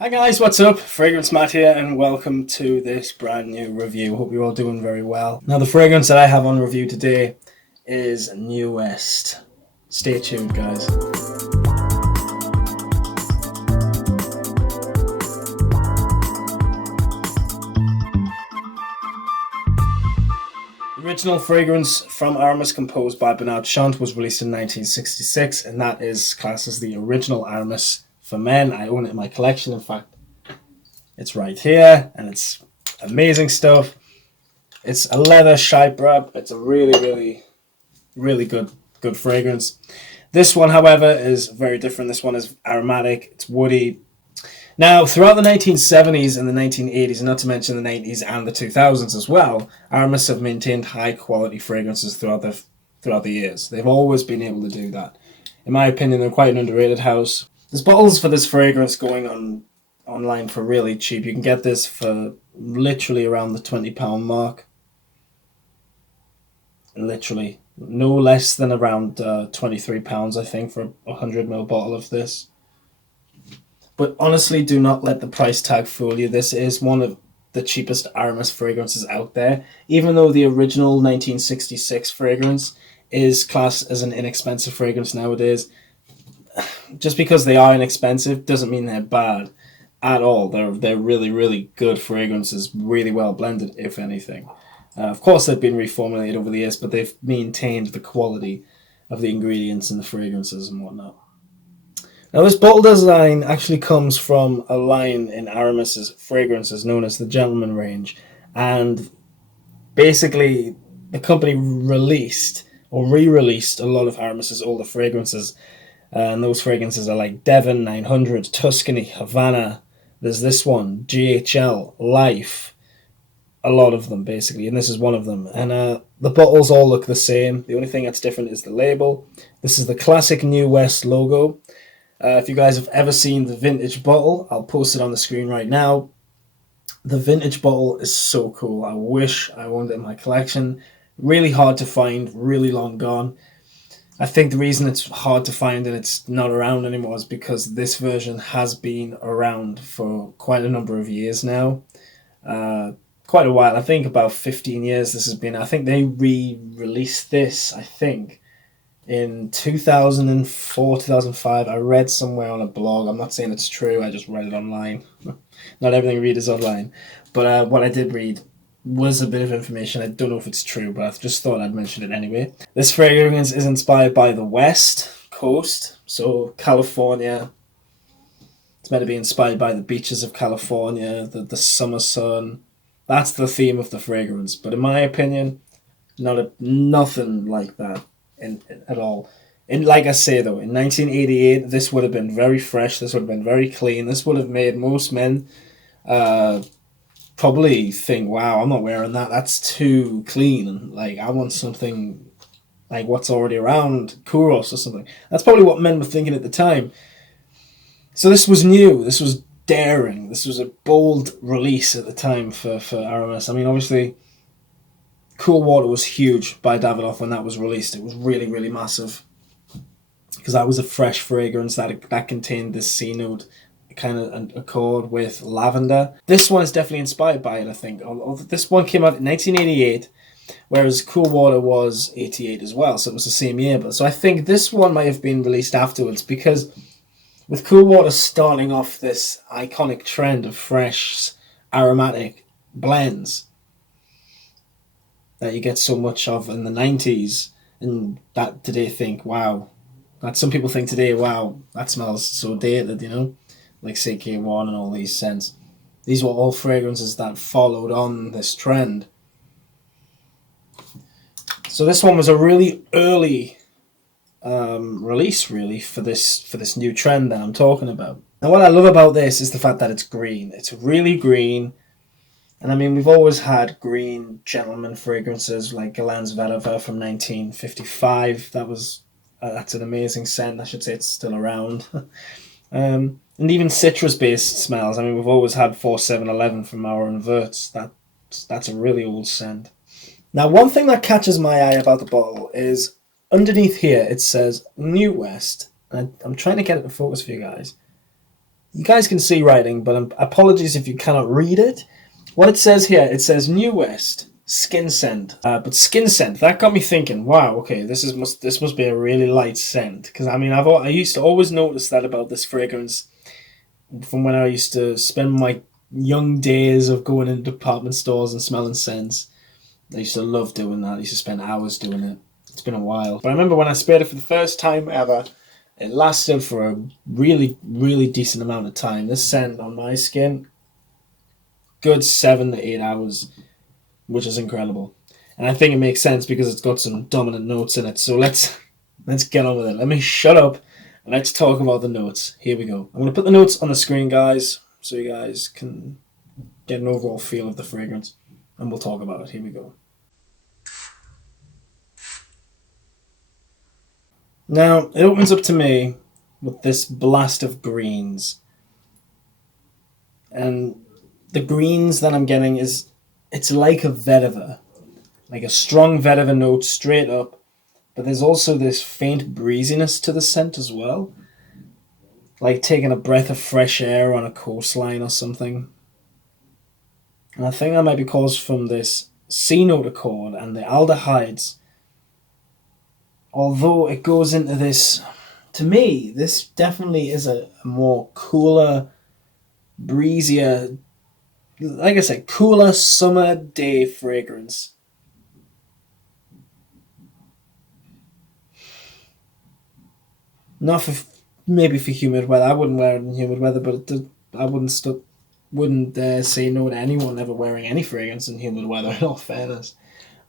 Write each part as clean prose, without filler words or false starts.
Hi guys, what's up? FragranceMatt here and welcome to this brand new review. Hope you're all doing very well. Now the fragrance that I have on review today is New West. Stay tuned guys. The original fragrance from Aramis, composed by Bernard Chant, was released in 1966, and that is classed as the original Aramis for men. I own it in my collection. In fact, it's right here, and it's amazing stuff. It's a leather chypre. It's a really good fragrance. This one, however, is very different. This one is aromatic. It's woody. Now, throughout the 1970s and the 1980s, and not to mention the 90s and the 2000s as well, Aramis have maintained high quality fragrances throughout the years. They've always been able to do that. In my opinion, they're quite an underrated house. There's bottles for this fragrance going on online for really cheap. You can get this for literally around the £20 mark. Literally. No less than around £23, I think, for a 100ml bottle of this. But honestly, do not let the price tag fool you. This is one of the cheapest Aramis fragrances out there. Even though the original 1966 fragrance is classed as an inexpensive fragrance nowadays, just because they are inexpensive doesn't mean they're bad at all. They're really good fragrances, really well blended, if anything. Of course, they've been reformulated over the years, but they've maintained the quality of the ingredients and the fragrances and whatnot. Now, this bottle design actually comes from a line in Aramis's fragrances known as the Gentleman range. And basically, the company released or re-released a lot of Aramis's older fragrances. And those fragrances are like Devon, 900, Tuscany, Havana. There's this one, GHL, Life. A lot of them, basically. And this is one of them. And the bottles all look the same. The only thing that's different is the label. This is the classic New West logo. If you guys have ever seen the vintage bottle, I'll post it on the screen right now. The vintage bottle is so cool. I wish I owned it in my collection. Really hard to find, really long gone. I think the reason it's hard to find and it's not around anymore is because this version has been around for quite a number of years now. Quite a while. I think about 15 years this has been. I think they re-released this, I think, in 2004, 2005, I read somewhere on a blog. I'm not saying it's true. I just read it online. Not everything I read is online. But what I did read was a bit of information. I don't know if it's true, but I just thought I'd mention it anyway. This fragrance is inspired by the West Coast. So California. It's meant to be inspired by the beaches of California, the summer sun. That's the theme of the fragrance. But in my opinion, nothing like that. At all. And like I say though, in 1988, this would have been very fresh. This would have been very clean. This would have made most men probably think, "Wow, I'm not wearing that. That's too clean. Like I want something like what's already around, Kuros or something." That's probably what men were thinking at the time. So this was new. This was daring. This was a bold release at the time for Aramis. I mean, obviously, Cool Water was huge by Davidoff when that was released. It was really massive because that was a fresh fragrance that contained this C note kind of accord with lavender. This one is definitely inspired by it, I think. This one came out in 1988, whereas Cool Water was 88 as well, so it was the same year. But so I think this one might have been released afterwards because with Cool Water starting off this iconic trend of fresh aromatic blends that you get so much of in the 90s, and that today think, wow, that some people think today, wow, that smells so dated, you know, like CK1 and all these scents. These were all fragrances that followed on this trend. So this one was a really early release, really, for this new trend that I'm talking about. Now, what I love about this is the fact that it's green. It's really green. And I mean, we've always had green gentleman fragrances like Galan's Vetiver from 1955. That's an amazing scent. I should say it's still around. And even citrus-based smells. I mean, we've always had 4711 from Mauer and Wirtz. That's a really old scent. Now, one thing that catches my eye about the bottle is underneath here it says New West. And I'm trying to get it in focus for you guys. You guys can see writing, but apologies if you cannot read it. What it says here, it says New West skin scent, but skin scent, that got me thinking. Wow, okay, this must be a really light scent, because I mean I used to always notice that about this fragrance from when I used to spend my young days of going into department stores and smelling scents. I used to love doing that. I used to spend hours doing it. It's been a while, but I remember when I sprayed it for the first time ever. It lasted for a really, really decent amount of time. This scent on my skin, good 7 to 8 hours, which is incredible. And I think it makes sense because it's got some dominant notes in it. So let's get on with it. Let me shut up and let's talk about the notes. Here we go. I'm going to put the notes on the screen, guys, so you guys can get an overall feel of the fragrance. And we'll talk about it. Here we go. Now, it opens up to me with this blast of greens. And the greens that I'm getting it's like a vetiver. Like a strong vetiver note straight up. But there's also this faint breeziness to the scent as well. Like taking a breath of fresh air on a coastline or something. And I think that might be caused from this C note accord and the aldehydes. Although it goes into this, to me, this definitely is a more cooler, breezier, like I said, cooler summer day fragrance. Not for, maybe for humid weather. I wouldn't wear it in humid weather, but I wouldn't say no to anyone ever wearing any fragrance in humid weather, in all fairness.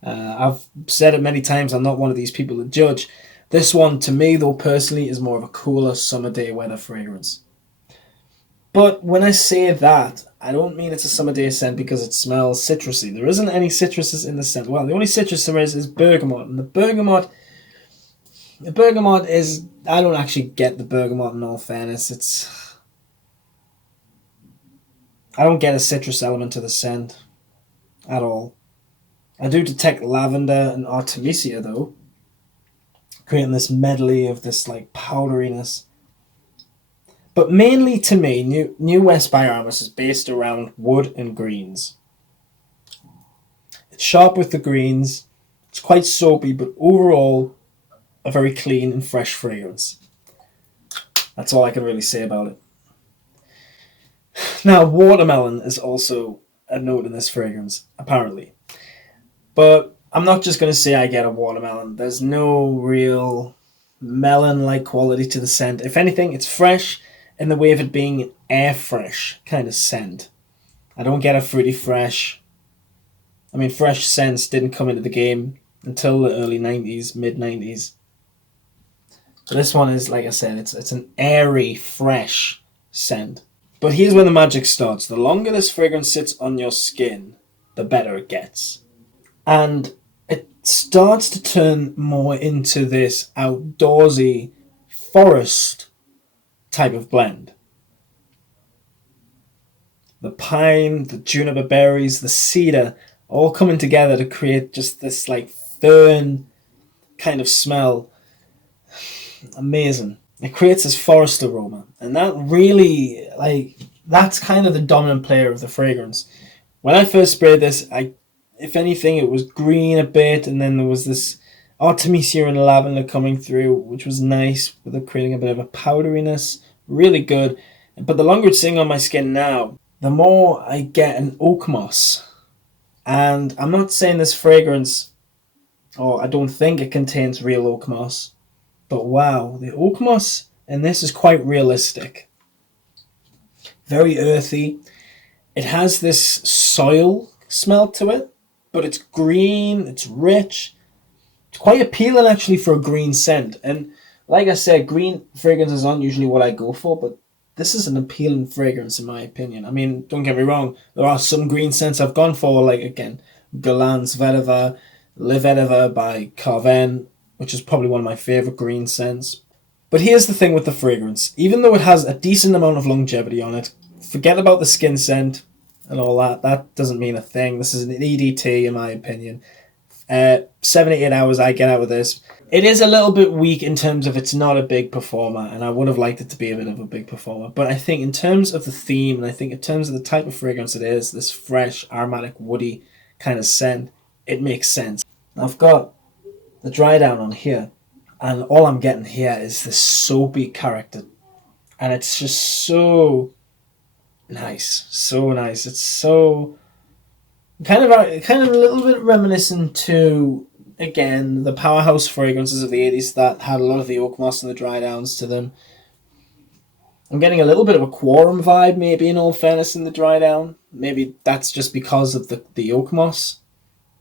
I've said it many times, I'm not one of these people that judge. This one, to me, though, personally, is more of a cooler summer day weather fragrance. But when I say that, I don't mean it's a summer day scent because it smells citrusy. There isn't any citruses in the scent. Well, the only citrus there is bergamot. And the bergamot is... I don't actually get the bergamot in all fairness. I don't get a citrus element to the scent at all. I do detect lavender and artemisia, though, creating this medley of this like powderiness. But mainly to me, New West by Aramis is based around wood and greens. It's sharp with the greens, it's quite soapy, but overall a very clean and fresh fragrance. That's all I can really say about it. Now, watermelon is also a note in this fragrance, apparently. But I'm not just going to say I get a watermelon. There's no real melon-like quality to the scent. If anything, it's fresh in the way of it being an air fresh kind of scent. I don't get a fruity fresh. I mean, fresh scents didn't come into the game until the early 90s, mid-90s. But this one is, like I said, it's an airy, fresh scent. But here's where the magic starts. The longer this fragrance sits on your skin, the better it gets. And it starts to turn more into this outdoorsy forest type of blend. The pine, the juniper berries, the cedar, all coming together to create just this like fern kind of smell. Amazing. It creates this forest aroma. And that really, that's kind of the dominant player of the fragrance. When I first sprayed this, if anything, it was green a bit, and then there was this artemisia and lavender coming through, which was nice, with it creating a bit of a powderiness. Really good. But the longer it's sitting on my skin now, the more I get an oak moss. And I'm not saying this fragrance, or I don't think it contains real oak moss, but wow, the oak moss in this is quite realistic. Very earthy. It has this soil smell to it, but it's green, it's rich. It's quite appealing actually for a green scent. And like I said, green fragrances aren't usually what I go for, but this is an appealing fragrance in my opinion. I mean, don't get me wrong, there are some green scents I've gone for, like again, Galant's Vetiver, Le Vetiver by Carven, which is probably one of my favourite green scents. But here's the thing with the fragrance. Even though it has a decent amount of longevity on it, forget about the skin scent and all that. That doesn't mean a thing. This is an EDT in my opinion. 7 to 8 hours I get out of this. It is a little bit weak in terms of it's not a big performer, and I would have liked it to be a bit of a big performer. But I think in terms of the theme, and I think in terms of the type of fragrance it is, this fresh, aromatic, woody kind of scent, it makes sense. I've got the dry down on here, and all I'm getting here is this soapy character, and it's just so nice, so nice. It's so kind of a little bit reminiscent to, again, the powerhouse fragrances of the 80s that had a lot of the oak moss and the dry downs to them. I'm getting a little bit of a quorum vibe, maybe, in all fairness, in the dry down. Maybe that's just because of the oak moss.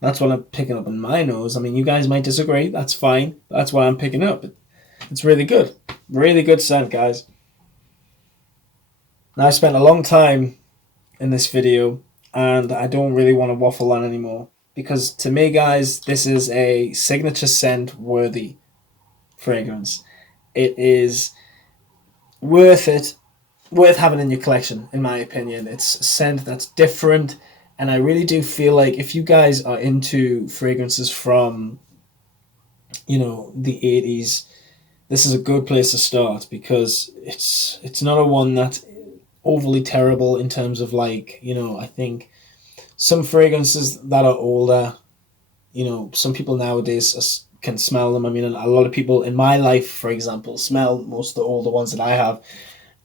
That's what I'm picking up in my nose. I mean, you guys might disagree. That's fine. That's what I'm picking up. It's really good. Really good scent, guys. Now, I spent a long time in this video, and I don't really want to waffle on anymore. Because to me, guys, this is a signature scent worthy fragrance. It is worth it, worth having in your collection, in my opinion. It's a scent that's different, and I really do feel like if you guys are into fragrances from, you know, the 80s, this is a good place to start, because it's not a one that's overly terrible in terms of, like, you know, I think some fragrances that are older, you know, some people nowadays can smell them. I mean, a lot of people in my life, for example, smell most of the older ones that I have,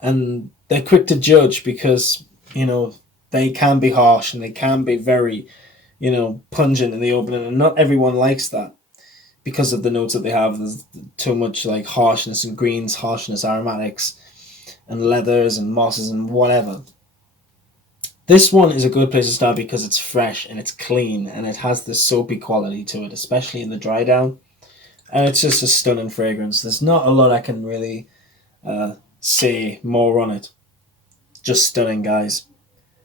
and they're quick to judge because, you know, they can be harsh and they can be very, you know, pungent in the opening, and not everyone likes that because of the notes that they have. There's too much like harshness and greens, harshness, aromatics, and leathers and mosses and whatever. This one is a good place to start because it's fresh and it's clean and it has this soapy quality to it, especially in the dry down. And it's just a stunning fragrance. There's not a lot I can really say more on it. Just stunning, guys.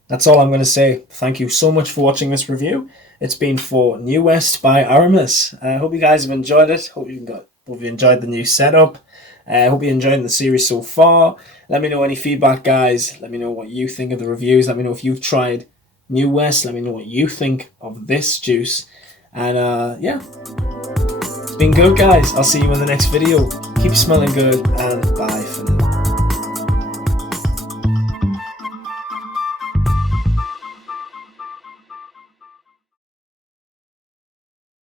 That's all I'm going to say. Thank you so much for watching this review. It's been for New West by Aramis. I hope you guys have enjoyed it. Hope you enjoyed the new setup. I hope you're enjoying the series so far. Let me know any feedback, guys. Let me know what you think of the reviews. Let me know if you've tried New West. Let me know what you think of this juice. And yeah, it's been good, guys. I'll see you in the next video. Keep smelling good, and bye.